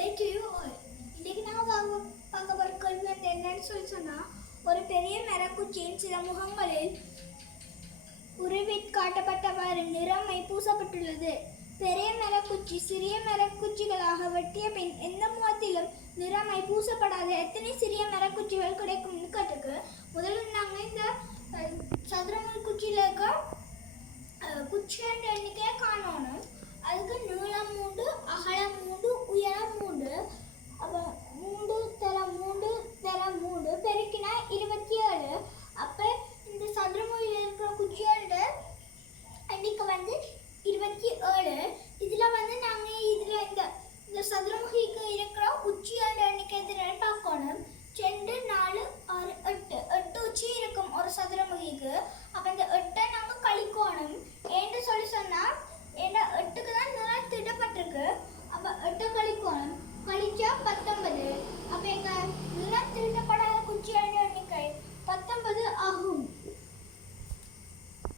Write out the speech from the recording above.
Day to you all. இன்னைக்கு நான் பார்க்க போகிற கேள்வி வந்து என்னன்னு சொன்னால், ஒரு பெரிய மரக்குச்சியின் சில முகங்களில் உருவிற் காட்டப்பட்டவாறு நிறமை பூசப்பட்டுள்ளது. பெரிய மரக்குச்சி சிறிய மரக்குச்சிகளாக வெட்டிய பின் எந்த முகத்திலும் நிறமை பூசப்படாத எத்தனை சிறிய மரக்குச்சிகள் கிடைக்கும்னு கேட்டுக்கு. முதல்ல நாங்கள் இந்த சதுரமுள் குச்சியில் இருக்க குச்சியோட எண்ணிக்கையை காணணும். அதுக்கு நீளம் 3, அகலம் 3, உயரம் 3. அப்போ 3 தரம் 3 தரம் 3 பெருக்கினா 27. அப்போ இந்த சதுரமுறையில் இருக்கிற குச்சியோட எண்ணிக்கை வந்து 27. இதில் வந்து நாங்கள் இந்த சதுரமுகிக்கு இருக்கிற குச்சியோட எண்ணிக்கை எதிராக பார்க்கணும். 2, 4, 6, 8 உச்சி இருக்கும் ஒரு சதுரமுகிக்கு. அப்போ இந்த 8 நாங்கள் கழிக்கணும். ஏன்னு சொன்னால் 8க்கு தான் நிறம் திட்டப்பட்டிருக்கு. அப்போ 8 கழிக்கணும். கழிச்சா 10